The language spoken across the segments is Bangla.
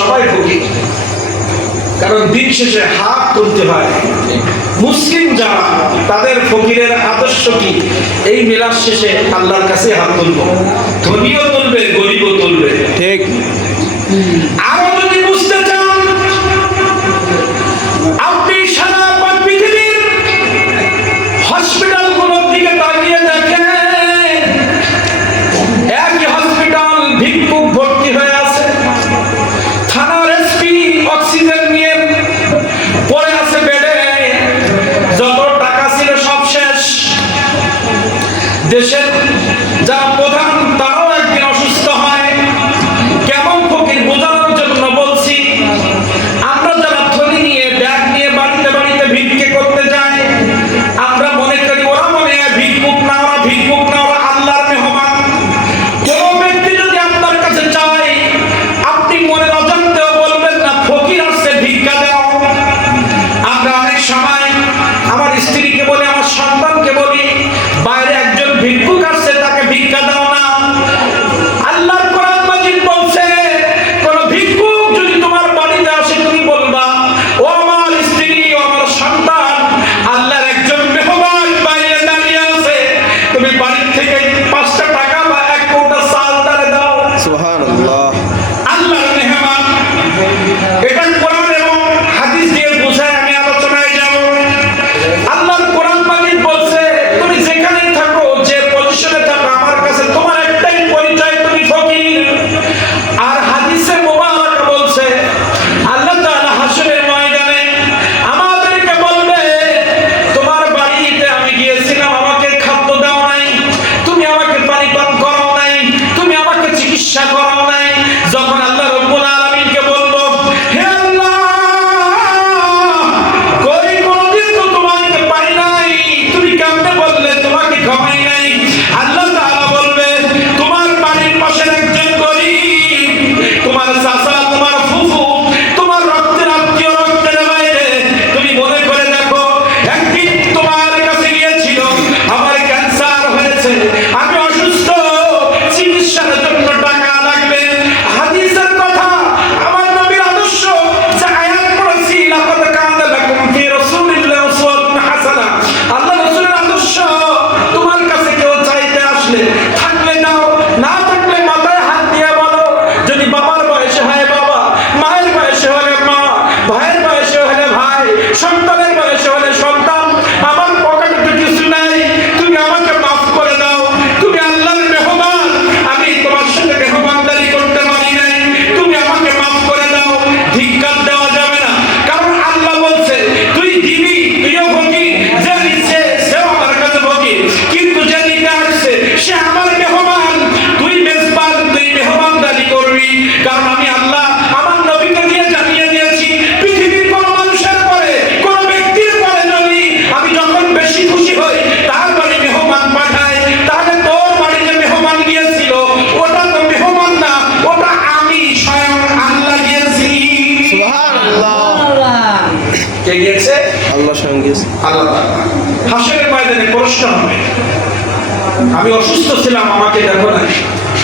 সবাই ফকির, কারণ দিন শেষে হাত তুলতে হয়। মুসলিম যারা তাদের ফকিরের আদর্শ কি, এই মিলাদ শেষে আল্লাহর কাছে হাত তুলবো, ধনীও তুলবে গরিবও তুলবে। ঠিক। আরো যদি বুঝতে চান, আপনি সারা পৃথিবীর হসপিটালগুলোর দিকে তাকিয়ে দেখেন, একই হসপিটাল ভিক্ষুক ভর্তি হয়ে আছে, থানার এসপি অক্সিজেন নিয়ে পড়ে আছে বেডে, যত টাকা ছিল সব শেষ। দেশের যা প্রধান তারাও একদিন অসুস্থ হয়। কেমন ফকির বোঝানোর জন্য বলছি, আমরা যারা থলি নিয়ে ব্যাগ নিয়ে বাড়িতে বাড়িতে ভিক্ষে করতে যাই, আমরা মনে করি ওরা মনে হয় ভিক্ষুক না, ওরা ভিক্ষুক না, ওরা আল্লাহর মেহমান। কোন ব্যক্তি যদি আপনার কাছে চায়, আপনি মনে অজান্তেও বলবেন না ফকির আসছে ভিক্ষা দাও। আমরা অনেক সময় আমার স্ত্রীকে বলি, আমার সন্তানকে বলি, বাইরে একজন ভিক্ষুক আসছে তাকে ভিক্ষা দাও না। আল্লাহর কোরআন মাজিদ বলছে, কোন ভিক্ষুক যদি তোমার বাড়িতে আসে তুমি বলবা, ও আমার স্ত্রী, ও আমার সন্তান, আল্লাহর একজন মেহমান বাইরে দাঁড়িয়ে আছে, তুমি বাড়ি থেকে 5টা টাকা বা 1 কৌটা চাল তারে দাও। সুবহানাল্লাহ। আল্লাহর মেহমান, এটা কোরআন এবং হাদিস দিয়ে বোঝায়। আমি আলোচনায় যাব। আল্লাহর কোরআন মাজিদ বলছে, তুমি যেখানেই থাকো, যে পজিশনে থাকো, আমার কাছে তোমার একটাই পরিচয়, তুমি ফকির। আর হাদিসে মুবারক বলছে, আল্লাহ তাআলা হাসরের ময়দানে আমাদেরকে বলবে, তোমার বাড়িতে আমি গিয়েছিলাম, আমাকে খাদ্য দাও নাই, তুমি আমাকে পানি পান করাও নাই, তুমি আমাকে চিকিৎসা করাও নাই। যখন আল্লাহ রাব্বুল আলামিনকে বলবো, হে আল্লাহ, কই কোনদিন তো তোমাকে পাই নাই, তুমি কেমনে বললে তোমাকে খাওয়াই নাই? আল্লাহ তাআলা বলবে, তোমার বাড়ির পাশের একজন গরীব, তোমার চাচা, তোমার ফুফু, তোমার রক্তের আত্মীয়, রক্তের বাইরে, তুমি মনে করে দেখো, একদিন তোমার কাছে গিয়েছিল, আমার ক্যান্সার হয়েছে, আমি অসুস্থ, চিকিৎসার জন্য টাকা লাগবে। হাদিসের কথা, আমার নবীর আদর্শ, যে আয়াত পড়েছি, লাকাদ কানা লাকুম ফি রাসূলিল্লাহি উসওয়াতুন হাসানাহ, আল্লাহ রাসূলের আদর্শ তোমার কাছে কেউ চাইতে আসলে, থাকলে দাও, না থাকলে মাথায় হাত দিয়ে বলো, যদি বাবার বয়সে হয় বাবা, মায়ের বয়সে হলে মা, ভাইয়ের বয়সে হলে ভাই, সন্তানের বয়সে হলে সন্তান, আমার পকেটে তো কিছু নাই, তুমি আমাকে মাফ করে দাও, তুমি আল্লাহর মেহমান, আমি তোমার সাথে মেহমানদারি করতে পারি নাই, তুমি আমাকে মাফ করে দাও। ধিক্কার দেওয়া যাবে না, কারণ আল্লাহ বলছে, তুই দিবি, তুইও ফকির, যে দিচ্ছে সেও আমার কাছে ফকির, কিন্তু যে দিতে আসছে সে আমার মেহমান, তুই মেজবান, তুই মেহমানদারি করবি। কারণ আমি আল্লাহ আমার নবীকে দিয়ে জানিয়ে দিয়েছি, পৃথিবীর কোন মানুষের পরে, কোন ব্যক্তির পরে যদি আমি যখন বেশি খুশি হই তার বাড়ি মেহমান পাঠাই, তাহলে তোর বাড়িতে মেহমান গিয়েছিল, ওটা তো মেহমান না, ওটা আমি স্বয়ং আল্লাহ গিয়েছি। সুবহানাল্লাহ। কে গিয়েছে? আল্লাহ স্বয়ং গিয়েছে। আল্লাহ। হাসরের ময়দানে প্রশ্ন হবে, আমি অসুস্থ ছিলাম, আমাকে দেখো না,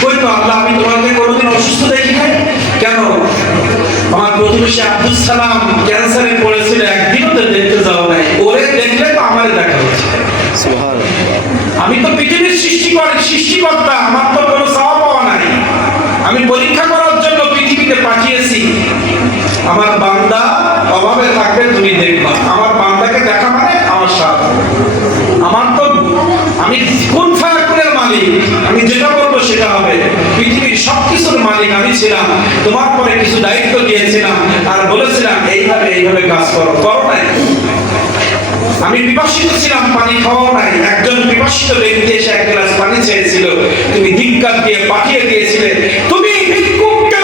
কই তো আল্লাহ, আমি তোমাকে কোনোদিন অসুস্থ দেখি নাই কেন? আমার প্রতিবেশী আব্দুল সালাম ক্যান্সারে পড়েছিল, একদিনও তো দেখতে যাও নাই, ওরে দেখলে তো আমারে দেখা হচ্ছে। সুবহানাল্লাহ। আমি তো পৃথিবীর সৃষ্টিকর্তা, আমার তো কোনো চাওয়া পাওয়া নাই, আমি পরীক্ষা করার জন্য পৃথিবীতে পাঠিয়েছি। আমার বান্দা অভাবে থাকবে, তুমি দেখবা, আমার বান্দাকে দেখা মানে আমার সাথ। আমার তো, আমি কোন ফায়াকুলের মালিক, আমি যেটা বলবো সেটা হবে, পৃথিবীর সবকিছুর মালিক আমি ছিলাম, তোমার পরে কিছু দায়িত্ব দিয়েছিলাম, আর বলেছিলাম এইভাবে এইভাবে কাজ করো, করো নাই। আমি বিপাশিত ছিলাম, পানি খাওয়াও নাই, একজন বিপাশিত ব্যক্তি এসে 1 গ্লাস পানি চেয়েছিল, তুমি ধিক্কার দিয়ে পাঠিয়ে দিয়েছিলে, তুমি ভিক্ষুককে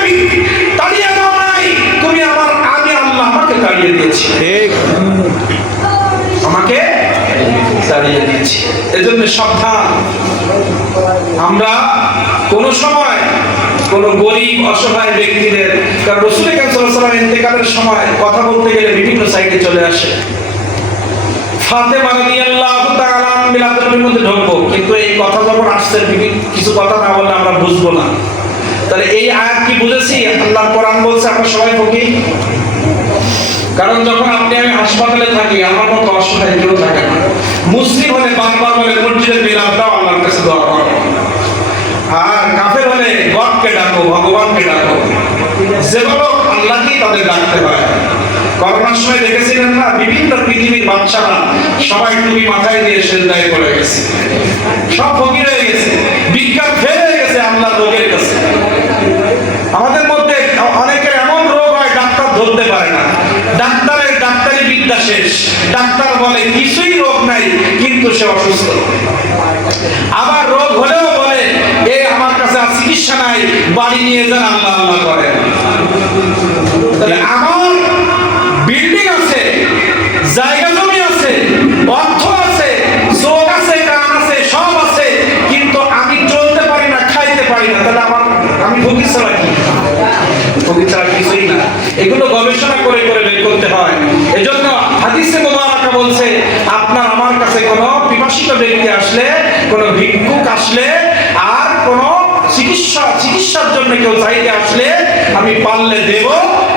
তাড়িয়ে দাও নাই, তুমি আমার আগে আল্লাহ আমাকে তাড়িয়ে দিয়েছি, ঠিক। আমাকে তাড়িয়ে দিয়েছি। এজন্য সাবধান, আমরা কোন সময় কোন গরিব অসহায় ব্যক্তিদের, কারণ রাসূল সাল্লাল্লাহু আলাইহি ওয়াসাল্লাম ইন্তেকালের সময় কথা বলতে গেলে বিভিন্ন সাইডে চলে আসে। ফাতেমা রাদিয়াল্লাহু তাআলা মিলাদের মধ্যে ঢুকবো, কিন্তু এই কথা যখন আসছে কিছু কথা না বললে আমরা বুঝবো না। তাহলে এই আয়াত কি বুঝেছি? আল্লাহ কোরআন বলছে আমরা সবাই ফকির। কারণ যখন আপনি আমি হাসপাতালে থাকি, আমার মতো অসহায় কেউ থাকে না। মুসলিম হলে বারবার বলে মসজিদে বিলাপ দাও, আল্লাহর কাছে দোয়া করো। আর কাফের হলে গডকে ডাকো, ভগবানকে ডাকো। যে বলো আল্লাহকেই তাদের ডাকতে হয়। করোনার সময় দেখেছিলেন না, বিভিন্ন পৃথিবীর বাচ্চারা সবাই টুপি মাথায় দিয়ে সেজদায় পড়ে গেছে, সব ফকির হয়ে গেছে, বিজ্ঞান ফেল হয়ে গেছে আল্লাহর রোগের কাছে। আমাদের মধ্যে অনেকের এমন রোগ হয় ডাক্তার ধরতে পারে না, ডাক্তারি বিদ্যা শেষ। ডাক্তার বলে কিছুই রোগ নাই, কিন্তু সে অসুস্থ। আবার রোগ হলেও বলে এই আমার কাছে আর চিকিৎসা নাই, বাড়ি নিয়ে যান, আল্লাহ আল্লাহ করেন। তাহলে আমার বিল্ডিং আছে, জায়গা জমি আছে, অর্থ আছে, চোখ আছে, কান আছে, সব আছে, কিন্তু আমি চলতে পারি না, খাইতে পারি না। তাহলে আমি ফকির ছাড়া কি? ফকির ছাড়া কিছুই না। এগুলো গবেষণা করে করে বের করতে হয়। এজন্য হাদিসে মুবারাকা বলছে, আপনার আমার কাছে কোনো পিপাসিত ব্যক্তি আসলে, কোনো ভিক্ষুক আসলে, আর কোনো চিকিৎসার জন্য কেউ চাইতে আসলে আমি পারলে দেব,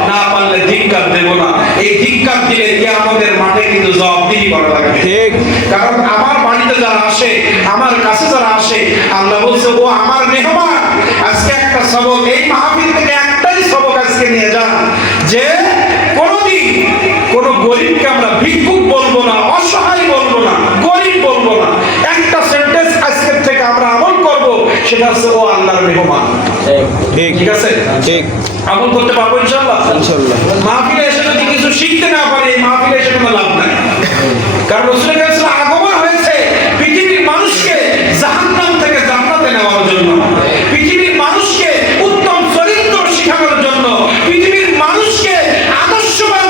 না পারলে ধিক্কার দেব না। এই ধিক্কার দিলে কিয়ামতের মাঠে কিন্তু জবাবদিহি করা লাগবে। ঠিক। কারণ আমার বাড়িতে যারা আসে, আমার কাছে যারা আসে, আল্লাহ বলছে ও আমার মেহমান। আজকে একটা সবক, এই মাহফিল থেকে একটাই সবক আজকে নিয়ে যান, যে কোনদিন কোন গরিবকে আমরা ভিক্ষুক বলবো না, অসহায় বলবো না, গরিব বলবো না। একটা সেন্টেন্স আজকের থেকে আমরা আমল করব, সেটা হচ্ছে ও আল্লাহর মেহমান। ঠিক আছে? ঠিক। আমল করতে পারবো ইনশাআল্লাহ। ইনশাআল্লাহ। মাহফিলে এসে যদি কিছু শিখতে না পারি, মাহফিলে এসে কোনো লাভ নাই। কারণ রাসূল কারীম আগমন হয়েছে পৃথিবীর মানুষকে জাহান্নাম থেকে জান্নাতে নেওয়ার জন্য, পৃথিবীর মানুষকে উত্তম চরিত্র শেখানোর জন্য, পৃথিবীর মানুষকে আদর্শবান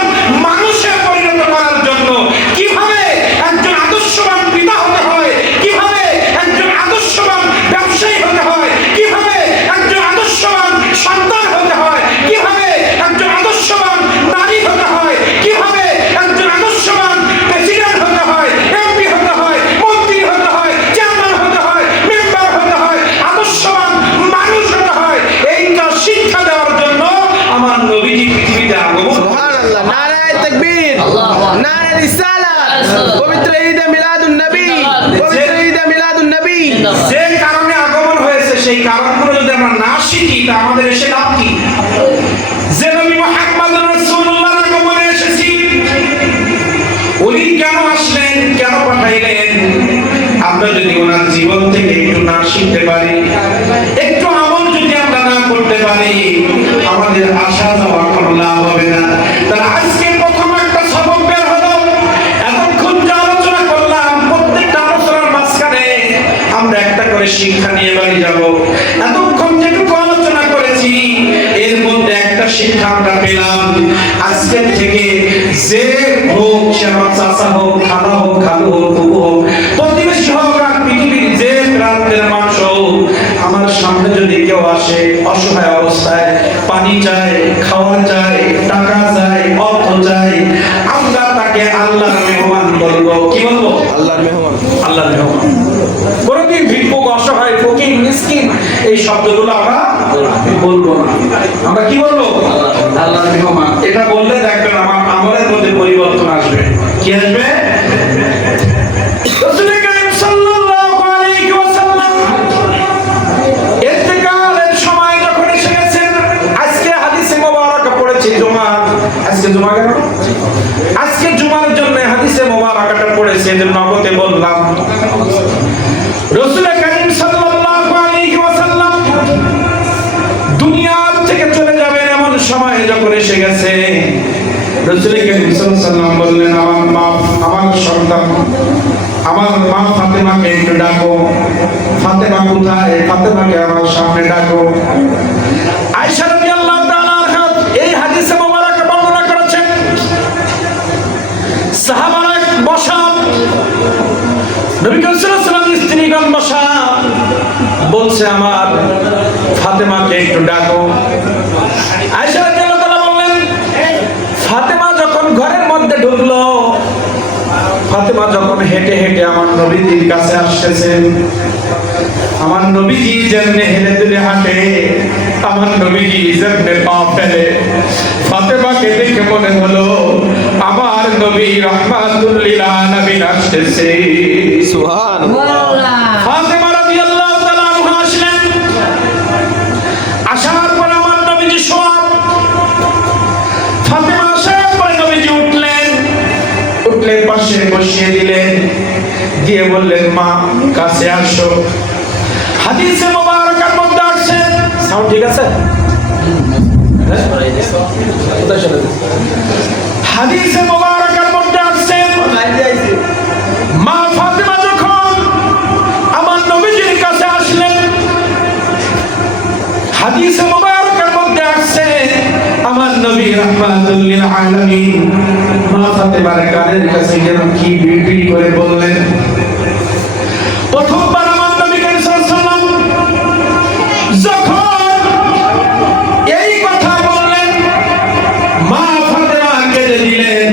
মানুষে পরিণত করার জন্য। কিভাবে একজন আদর্শবান পিতা হতে হয়, কিভাবে একজন আদর্শবান ব্যবসায়ী হতে হয়, কিভাবে একজন আদর্শবান সন্তান হতে হয়, কিভাবে একজন আদর্শবান নারী হতে হয়, কিভাবে একজন আদর্শবান প্রেসিডেন্ট হতে হয়, এমপি হতে হয়, মন্ত্রী হতে হয়, চেয়ারম্যান হতে হয়, মেম্বার হতে হয়, আদর্শবান মানুষ হতে হয়, এইটা শিক্ষা দেওয়ার জন্য আমার নবীজি পৃথিবীতে আগমন। সুবহানাল্লাহ। নারায়ে তাকবীর, নারায়ে রিসালাত, পবিত্র ঈদে মিলাদুন নবী, পবিত্র ঈদে মিলাদুন নবী। যে কারণে আগমন হয়েছে, সেই কারণগুলো যদি আমরা না শিখি, তা আমাদের এসে লাভ কি? যে নবী মুহাম্মদ রাসূলুল্লাহর আগমনে এসেছি, উনি কেন আসলেন, কেন পাঠাইলেন, আমরা যদি ওনার জীবন থেকে একটু না শিখতে পারি, একটু আমল যদি আমরা না করতে পারি, আমাদের আশা যাওয়া কোনো লাভ হবে না। তার আজকে প্রথম একটা সবক বের হলো। এতক্ষণ যে আলোচনা করলাম, প্রত্যেকটা আলোচনার মাঝখানে আমরা একটা করে শিক্ষা নিয়ে বাড়ি যাব। এতক্ষণ যেটুকু আলোচনা করেছি, এর মধ্যে একটা শিক্ষা আমরা পেলাম। আজকের থেকে যে হোক, সে আমার চাচা হোক, খালা হোক, খালু হোক, ফুফু হোক, প্রতিবেশী হোক, আর পৃথিবীর যে প্রান্তের মানুষ হোক, আমার সামনে যদি কেউ আসে অসহায় অবস্থায়, পানি চায়, খাওয়া চায়, টাকা চায়, অর্থ চায়, আমরা তাকে আল্লাহর মেহমান বলবো। কি বলবো? আল্লাহর মেহমান। আল্লাহর মেহমান। কোনদিন ভিক্ষুক, অসহায়, ফকির, মিসকিন এই শব্দগুলো আমরা বলবো না। আমরা কি বলবো? আল্লাহর মেহমান। এটা বললে দেখবেন আমার আমলের মধ্যে পরিবর্তন আসবে। কি আসবে? রাসূল কারীম সাল্লাল্লাহু আলাইহি ওয়াসাল্লাম ইন্তেকালের সময় যখন এসে গেছেন, আজকে হাদিসে মুবারাকা পড়েছি জুমা। আজকে জুমা কেন? আজকে জুমার জন্য হাদিসে মুবারাকাটা পড়েছি, এজন্য নগদে বললাম। রাসূল কারীম সাল্লাল্লাহু আলাইহি ওয়াসাল্লাম দুনিয়া থেকে চলে যাবেন এমন সময় যখন এসে গেছে, রাসূল কারীম সাল্লাল্লাহু আলাইহি ওয়াসাল্লাম বললেন, আমার মা, আমার সন্তান, আমার মা ফাতেমাকে একটু ডাকো। ফাতেমা কোথায়? ফাতেমাকে আমার সামনে ডাকো। আয়েশা রাদিয়াল্লাহু তাআলা আনহা এই হাদিসে মুবারাকা বর্ণনা করেছেন। সাহাবারা বসা, নবী করিম সাল্লাল্লাহু আলাইহি ওয়াসাল্লাম স্ত্রীগণ বসা, বলছে আমার ফাতেমাকে একটু ডাকো। আয়েশা রাদিয়াল্লাহু তাআলা বললেন, ফাতেমা যখন ঘরের মধ্যে ঢুকলো, ফাতেমা যখন হেঁটে হেঁটে আমার নবীর কাছে আসতেছে, আমার নবীজি যেমনে হেলে দুলে হাঁটে, আমার নবীজি যেমনে পা ফেলে, ফাতেমাকে দেখে মনে হলো আমার নবী রাহমাতুল লিল আলামিন আসতেছে। সুবহানাল্লাহ। ফাতেমা রাদিয়াল্লাহু তাআলা আনহা আসলেন। আসার পর আমার নবীজি শোয়া। ফাতেমা আসার পর নবীজি উঠলেন, উঠলেন পাশে বসিয়ে দিলেন, দিয়ে বললেন মা কাছে আসো। হাদিসে মুবারকার মধ্যে আসছে, সাউন্ড ঠিক আছে? কোথায় চলে গেছে? হাদিসে মুবারকার মধ্যে আসছে মা ফাতেমা যখন আমার নবীজির কাছে আসলেন, হাদিসে মুবারকার মধ্যে আসছে আমার নবী রাহমাতুল লিল আলামিন মা ফাতেমার কানের কাছে যেন কি বিড়বিড় করে বললেন। প্রথমবার আমার নবী করিম সাল্লাল্লাহু আলাইহি ওয়াসাল্লাম যখন এই কথা বললেন, মা ফাতেমা কেঁদে দিলেন।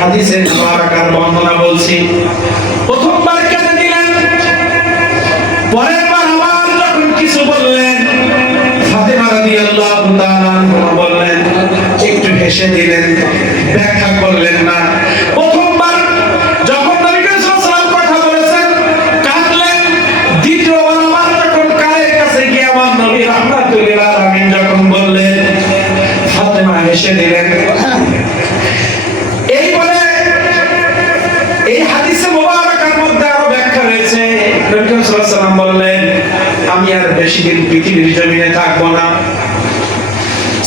হাদিসে মুবারকার বর্ণনা বলছি, প্রথমবার কেঁদে দিলেন, পরের বার আবার যখন কিছু বললেন, ফাতেমা রাদিয়াল্লাহু তাআলা আনহা বললেন, একটু হেসে দিলেন, ব্যাখ্যা করলেন না। প্রথমবার যখন নবী করিম সাল্লাল্লাহু আলাইহি ওয়াসাল্লাম কথা বলেছেন কাঁদলেন, দ্বিতীয়বার আবার যখন কানের কাছে গিয়ে আমার নবী রাহমাতুল লিল আলামিন যখন বললেন, ফাতেমা হেসে দিলেন। এই বলে এই হাদিসে মুবারকার মধ্যে আরো ব্যাখ্যা রয়েছে। নবী করিম সাল্লাল্লাহু আলাইহি ওয়াসাল্লাম বললেন, আমি আর বেশি দিন পৃথিবীর জমিনে থাকবো না।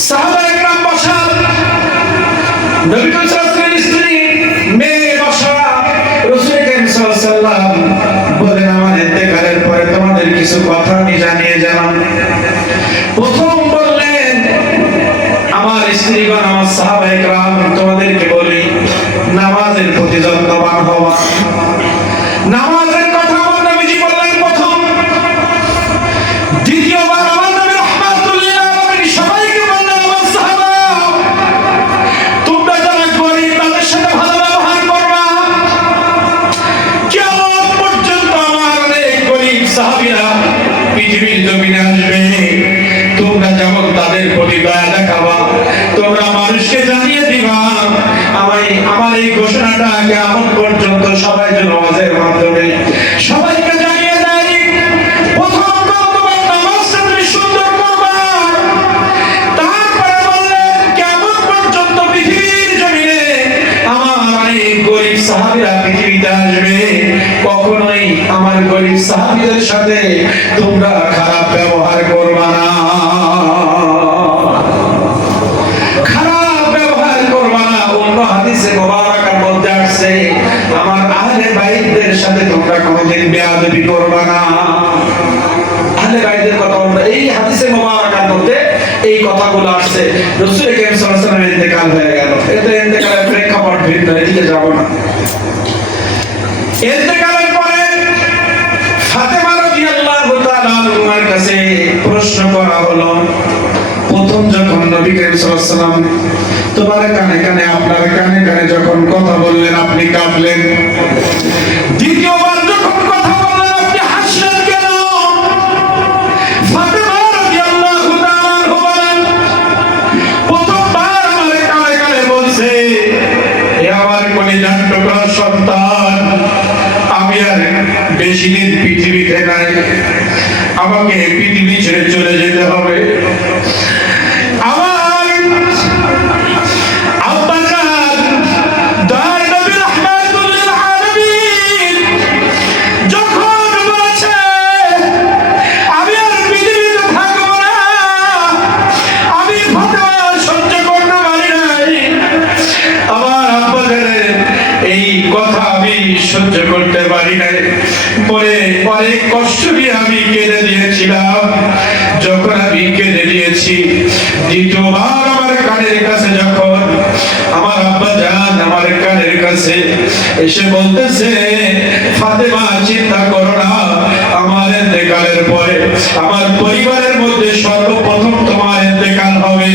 সাহাবায়ে কেরাম বসা, নবী করিম সাল্লাল্লাহু আলাইহি ওয়াসাল্লামের স্ত্রী মেয়ে বসা। রাসূল করিম সাল্লাল্লাহু আলাইহি ওয়াসাল্লাম বলেন, আমার ইন্তেকালের পরে তোমাদের কিছু কথা আমি জানিয়ে গেলাম। প্রথম বললেন, আমার স্ত্রীগণ, আমার সাহাবায়ে কেরাম, তোমাদেরকে বলি নামাজের প্রতি যত্নবান হওয়া। নামাজের কথা আমার নবীজি বললেন প্রথম। দ্বিতীয়বার আমার নবী রাহমাতুল লিল আলামিন সবাইকে বললেন, আমার সাহাবা, তোমরা যারা গরীব তাদের সাথে ভালো ব্যবহার করবা। কিয়ামত পর্যন্ত আমার অনেক গরীব সাহাবীরা পৃথিবীর জমিনে আসবে, তোমরা যেমন তাদের প্রতি দয়া দেখাবা, তোমরা মানুষকে জানিয়ে দিবা। আমার এই ঘোষণাটা কিয়ামত পর্যন্ত সবাই যেন নামাজের মাধ্যমে সবাইকে জানিয়ে দেয়। প্রথম তোমার নামাজটা তুমি সুন্দর করবা। তারপরে বললেন, কিয়ামত পর্যন্ত পৃথিবীর জমিনে আমার অনেক গরীব সাহাবীরা পৃথিবীতে আসবে, কখনোই আমার গরীব সাহাবীদের সাথে তোমরা খারাপ ব্যবহার করবা না। খারাপ ব্যবহার করবা না। অন্য হাদিসে মুবারকার মধ্যে আসছে, আমার আহলে বাইতদের সাথে তোমরা কোনোদিন বেয়াদবি করবা না। আহলে বাইতের কথা বলতে এই হাদিসে মুবারকার মধ্যে এই কথাগুলো আসছে। রাসূল করিম সাল্লাল্লাহু আলাইহি ওয়াসাল্লামের ইন্তেকাল হয়ে গেল। এতে ইন্তেকালের প্রেক্ষাপট ভিন্ন, এদিকে যাব না। ইন্তেকালের পরে ফাতেমা রাদিয়াল্লাহু তাআলা আনহার কাছে প্রশ্ন করা হলো, প্রথম যখন নবী করিম সাল্লাল্লাহু আলাইহি ওয়াসাল্লাম তোমার কানে কানে, আপনার কানে কানে যখন কথা বললেন আপনি কাঁদলেন, দ্বিতীয়বার যখন কথা বললেন আপনি হাসলেন কেন? ফাতেমা রাদিয়াল্লাহু তাআলা আনহা বলেন, প্রথমবার আমার কানে কানে বলছে, হে আমার কলিজার টুকরা সন্তান, আমি আর বেশি দিন পৃথিবীতে নাই, আমাকে পৃথিবী ছেড়ে চলে যেতে হবে। সহ্য করতে পারি নাই, পরে অনেক কষ্ট দিয়ে আমি কেঁদে দিয়েছিলাম। যখন আমি কেঁদে দিয়েছি, দ্বিতীয়বার আমার কানের কাছে যখন আমার আব্বা জান আমার কানের কাছে এসে বলতেছে, ফাতেমা চিন্তা করো না, আমার ইন্তেকালের পরে আমার পরিবারের মধ্যে সর্বপ্রথম তোমার ইন্তেকাল হবে।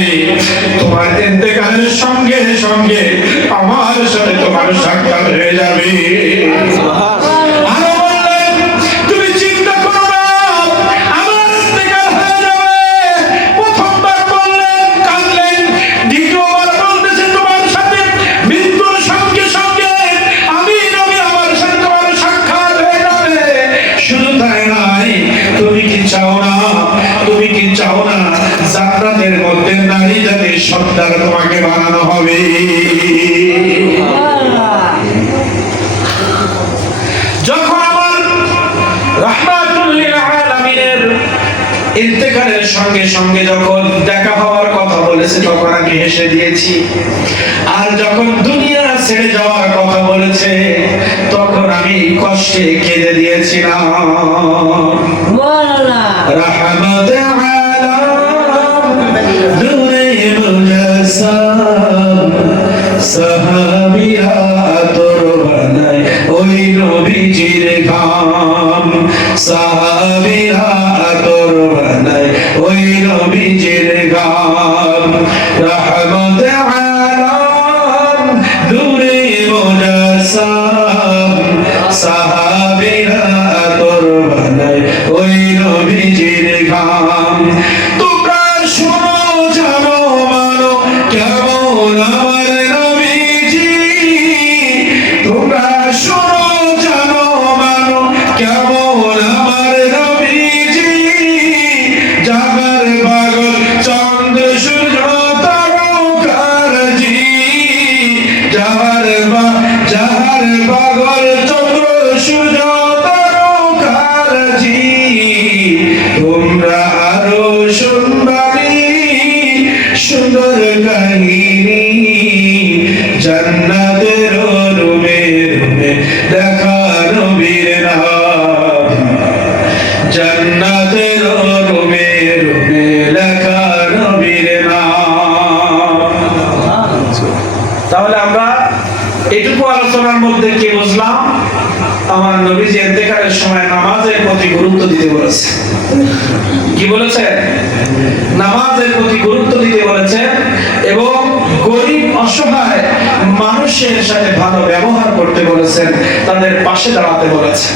তোমার ইন্তেকালের সঙ্গে সঙ্গে আমার সাথে তোমার সাক্ষাৎ হয়ে যাবে। আরো বললেন, তুমি চিন্তা করো হবে। যখন আমার রাহমাতুল লিল আলামিনের ইন্তেকালের সঙ্গে সঙ্গে যখন দেখা হওয়ার কথা বলেছে তখন আমি হেসে দিয়েছি, আর যখন দুনিয়া ছেড়ে যাওয়ার কথা বলেছে তখন আমি কষ্টে কেঁদে দিয়েছিলাম। রহমত আলম নূরে মুজাসসাম সাহাবীরা তোর বানায় ওই নবীজির গাম, সাহাবীরা তোর বানায় ওই নবীজির গাম। রহমত আলম নূরে মুজাসসাম সাহাবীরা তোর বানায় ওই নবীজির গাম। তোমরা শোনো জানো মানো কেমন আমার নবীজি, তোমরা শোনো জানো মানো কেমন আমার নবীজি। জাগার পাগল চন্দ্র সূর্য তারকাজি, যাহার পাগল চন্দ্র সূর্য তারকাজি। তোমরা আরো শুনবানি সুন্দর কাহিনী, জান্নাতের রুমে রুমে দেখা নবীর নাম, জান্নাতের রুমে রুমে লেখা নবীর নাম। তাহলে আমরা এটুকু আলোচনার মধ্যে কি বুঝলাম? আমার নবীজি ইন্তেকালের সময় নামাজের প্রতি গুরুত্ব দিতে বলেছে। কি বলেছে? নামাজের প্রতি গুরুত্ব দিতে বলেছে এবং গরিব অসহায় মানুষের সাথে ভালো ব্যবহার করতে বলেছেন, তাদের পাশে দাঁড়াতে বলেছে।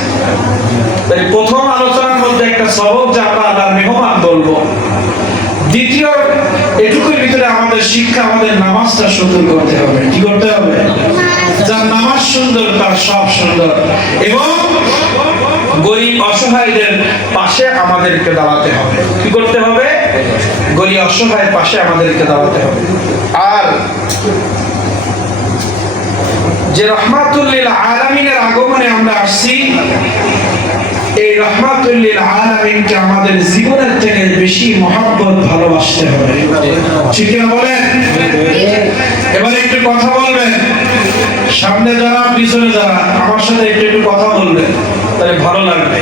তাই প্রথম আলোচনার মধ্যে একটা সবক যা আমরা আল্লাহর মেহমান বলবো। দ্বিতীয় এটুকুর ভিতরে আমাদের শিক্ষা, আমাদের নামাজটা সুন্দর করতে হবে। কি করতে হবে? যার নামাজ সুন্দর তার সব সুন্দর। এবং গরিব অসহায়দের পাশে আমাদেরকে দাঁড়াতে হবে। কি করতে হবে? গরিব অসহায়ের পাশে আমাদেরকে দাঁড়াতে হবে। আর যে রহমাতুল লিল আলামিনের আগমনে আমরা আসছি, এই রহমাতুল লিল আলামিনকে আমাদের জীবনের থেকে বেশি মহব্বত ভালোবাসতে হবে। ঠিক না বলেন? এবার একটু কথা বলবেন, সামনে যারা পিছনে যারা আমার সাথে একটু কথা বলবেন, তাহলে ভালো লাগবে।